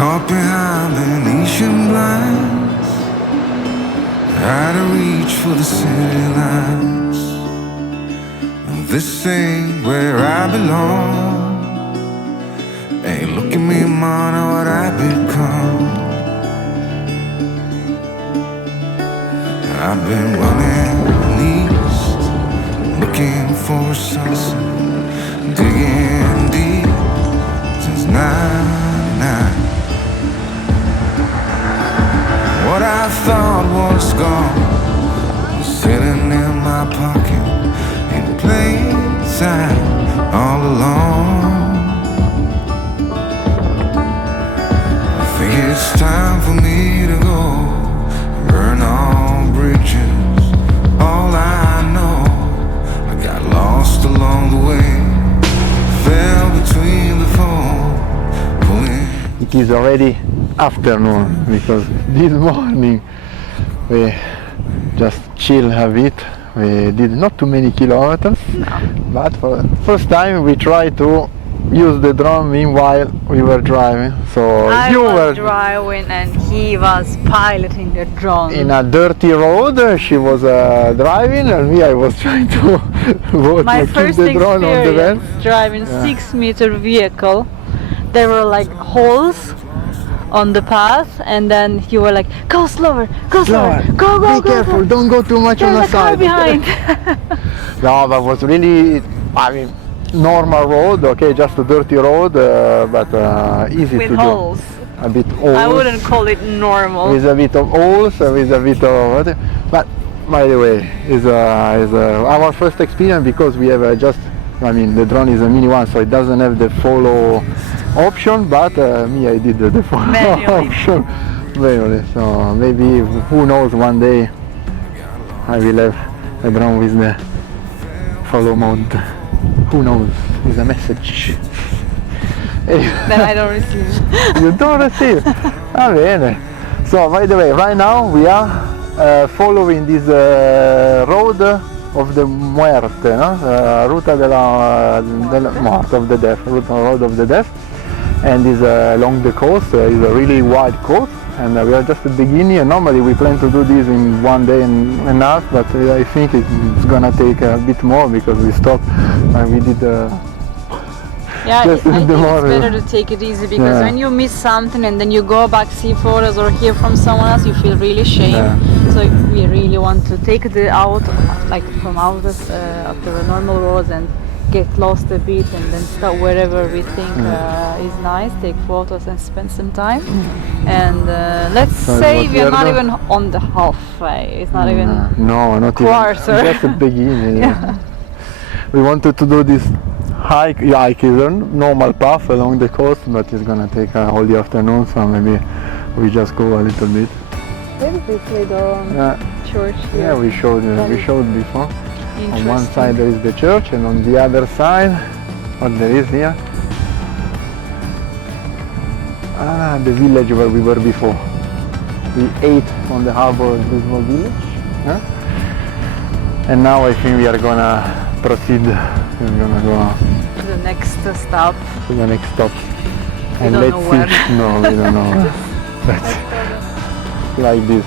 Caught behind Venetian blinds, out of reach for the city lights. This ain't where I belong. Hey, look at me, man, what I've become. I've been running east, looking for a sunset, digging deep since '99. What I thought was gone was sitting in my pocket in plain sight all along. I think it's time for me to go, burn all bridges. All I know, I got lost along the way, fell between the foam, pulling. It is already afternoon because this morning we just chill a bit. We did not too many kilometers, but for the first time we tried to use the drone meanwhile we were driving. So I you was were driving and he was piloting the drone. in a dirty road, she was driving and me I was trying to My keep first the drone on the van. experience driving 6-meter vehicle. There were like holes on the path, and then you were like, go slower, go slower, go, be careful, go. don't go too much on the There's a car side. behind. No, but it was really, I mean, normal road, okay, just a dirty road, but easy With to holes. do. A bit holes. I wouldn't call it normal. With a bit of holes, with a bit of what? But by the way, is our first experience because we have I mean, the drone is a mini one, so it doesn't have the follow option, but me, I did the follow Manually. option manually. So maybe, who knows, one day I will have a drone with the follow mode. Who knows? It's a message. That I don't receive. You don't receive. Va bene. So, by the way, right now we are following this road of the muerte, no? Ruta della morte, of the death, road of the death, and is along the coast. Is a really wide coast, and we are just at the beginning. And normally we plan to do this in 1 day and a half, but I think it's gonna take a bit more because we stopped and we did. Yeah, I Just think the it's morning. better to take it easy because Yeah. when you miss something and then you go back, see photos or hear from someone else, you feel really shame. Yeah. So we really want to take the out, like from out of the normal roads and get lost a bit and then stop wherever we think is nice, take photos and spend some time. And let's So say what we are not we are even on the halfway. It's not even. No, not quarter. even. Just the beginning. Yeah. We wanted to do this hike is a normal path along the coast, but it's gonna take all the afternoon, so maybe we just go a little bit. Maybe this little church here. Yeah, we showed before. On one Interesting. side there is the church, and on the other side, what there is here? The village where we were before. We ate on the harbor in this small village, and now I think we are gonna proceed. We're gonna go To the next stop. to the next stop. We And don't let's know see. where. No, we don't know. That's like this.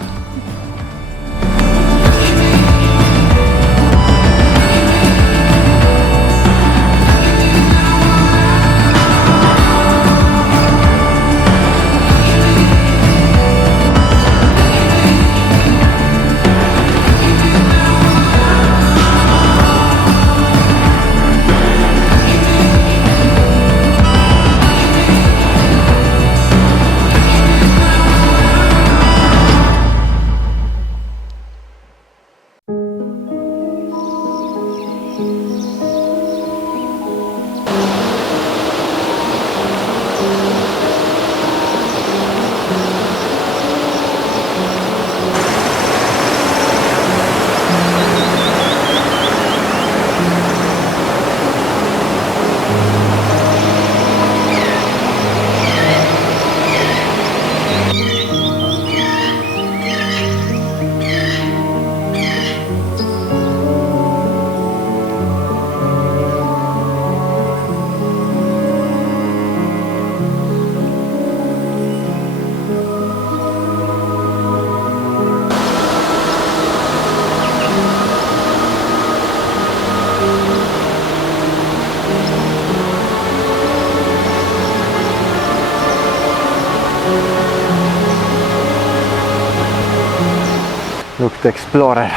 Look, the Explorer.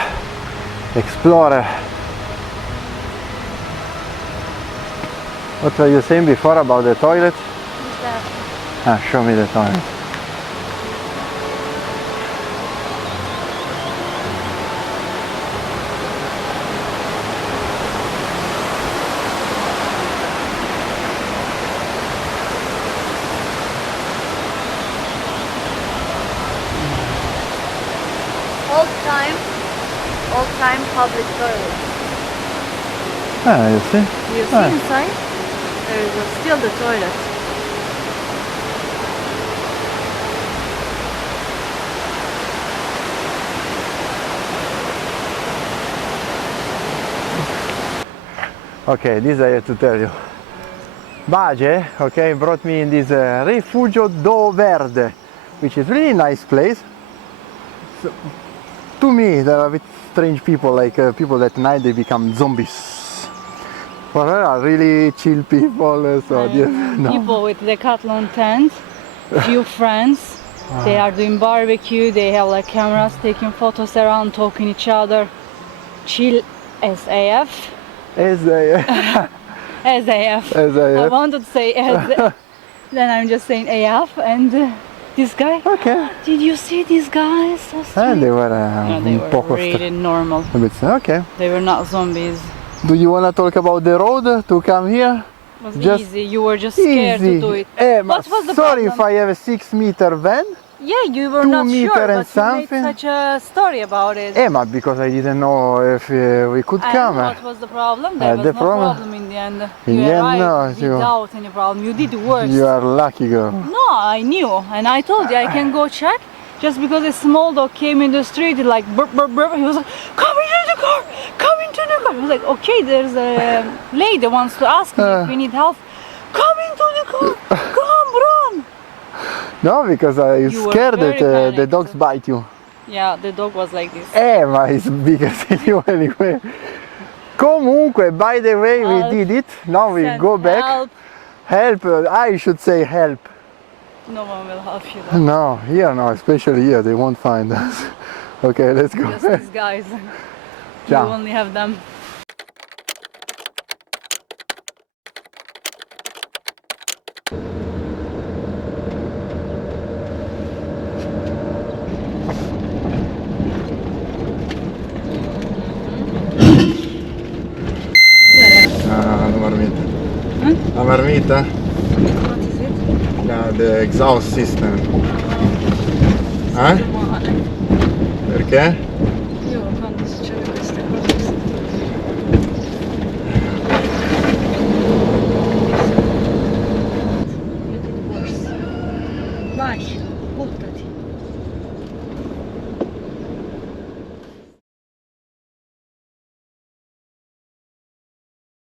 Explorer. What were you saying before about the toilet? What's that? Ah, show me the toilet. Old time public toilet. Ah, you see? You see inside? There is still the toilet. Okay, this I have to tell you. Baje, okay, brought me in this Refugio do Verde, which is really nice place. So, to me, they are a bit strange people, like people that night they become zombies. For her are really chill people, so no. People with decathlon tent, few friends. They are doing barbecue. They have like cameras taking photos around, talking each other. Chill as AF. As they, As AF. I wanted to say as, then I'm just saying AF and this guy. Okay. Did you see these guys? So And they were, no, they were really normal. Okay. They were not zombies. Do you want to talk about the road to come here? It was easy. You were just scared to do it. What was the sorry problem? if I have a 6-meter van. Yeah, you were 2 not meter sure, and but something. you made such a story about it. Because I didn't know if we could And come. what was the problem? There was the no problem- problem in the end. In You the end, arrived no, without any problem. You did worse. You are lucky girl. No, I knew, and I told you I can go check. Just because a small dog came in the street, like burp, burp, burp, he was like, come into the car, come into the car. I was like, okay, there's a lady wants to ask me if we need help. Come into the car, come run. No, because I'm You were scared that very the panicked. dogs bite you. Yeah, the dog was like this. Ma it's bigger than you anyway. Comunque, by the way, Help. we did it. Now we Send go back. help. I should say help. No one will help you though. No, here no, especially here, they won't find us. Okay, let's go. Just these guys. You Ciao. only have them. Ah, la marmita. La marmita? What is it? Yeah, the exhaust system. Come on. Perché?